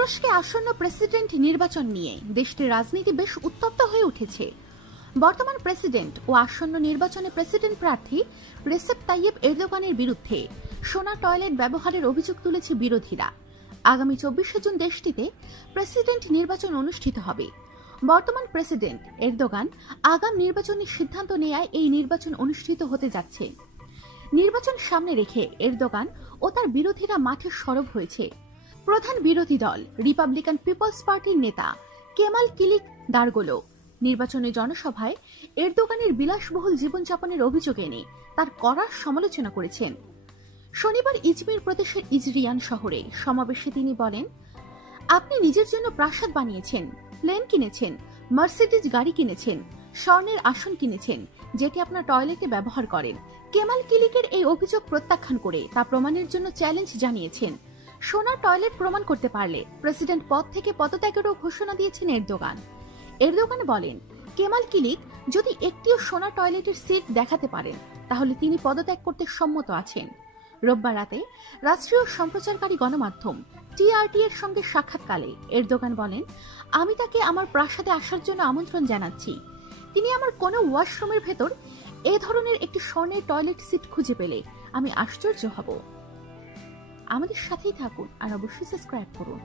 তুরস্কে আসন্ন প্রেসিডেন্ট নির্বাচন নিয়ে দেশটির রাজনীতি বেশ উত্তপ্ত হয়ে উঠেছে। বর্তমান প্রেসিডেন্ট ও আসন্ন নির্বাচনে প্রেসিডেন্ট প্রার্থী রেসেপ তাইয়েপ এরদোগানের বিরুদ্ধে সোনা টয়লেট ব্যবহারের অভিযোগ তুলেছে বিরোধীরা। আগামী 24শে জুন দেশটিতে প্রেসিডেন্ট নির্বাচন অনুষ্ঠিত হবে। বর্তমান প্রেসিডেন্ট এরদোগান আগাম নির্বাচনের সিদ্ধান্ত নেয়ায় এই নির্বাচন অনুষ্ঠিত হতে যাচ্ছে। নির্বাচন সামনে রেখে এরদোগান ও তার বিরোধীরা মাঠে সরব হয়েছে। প্রধান বিরোধী দল রিপাবলিকান পিপলস পার্টির নেতা কেমাল কিলিক দারগোলো নির্বাচনী জনসভায় এরদোগানের বিলাসবহুল জীবনযাপনের অভিযোগ এনে তার কড়া সমালোচনা করেছেন। শনিবার ইজমির প্রদেশের ইজরিয়ান শহরে সমাবেশে তিনি বলেন, আপনি নিজের জন্য প্রাসাদ বানিয়েছেন, প্লেন কিনেছেন, মার্সিডিজ গাড়ি কিনেছেন, স্বর্ণের আসন কিনেছেন, যেটি আপনার টয়লেটে ব্যবহার করেন। কেমাল কিলিকের এই অভিযোগ প্রত্যাখ্যান করে তা প্রমাণের জন্য চ্যালেঞ্জ জানিয়েছেন। সোনার টয়লেট প্রমাণ করতে পারলে প্রেসিডেন্ট পদ থেকে পদত্যাগেরও ঘোষণা দিয়েছেন এরদোগান। এরদোগান বলেন, কেমাল কিলিক যদি একটিও সোনার টয়লেটের সিট দেখাতে পারেন তাহলে তিনি পদত্যাগ করতে সম্মত আছেন। রোববার রাতে রাষ্ট্রীয় সম্প্রচারকারী গণমাধ্যম টিআরটি এর সঙ্গে সাক্ষাৎকালে এরদোগান বলেন, আমি তাকে আমার প্রাসাদে আসার জন্য আমন্ত্রণ জানাচ্ছি। তিনি আমার কোনো ওয়াশরুমের ভেতর এ ধরনের একটি স্বর্ণের টয়লেট সিট খুঁজে পেলে আমি আশ্চর্য হব। আমাদের সাথেই থাকুন আর অবশ্যই সাবস্ক্রাইব করুন।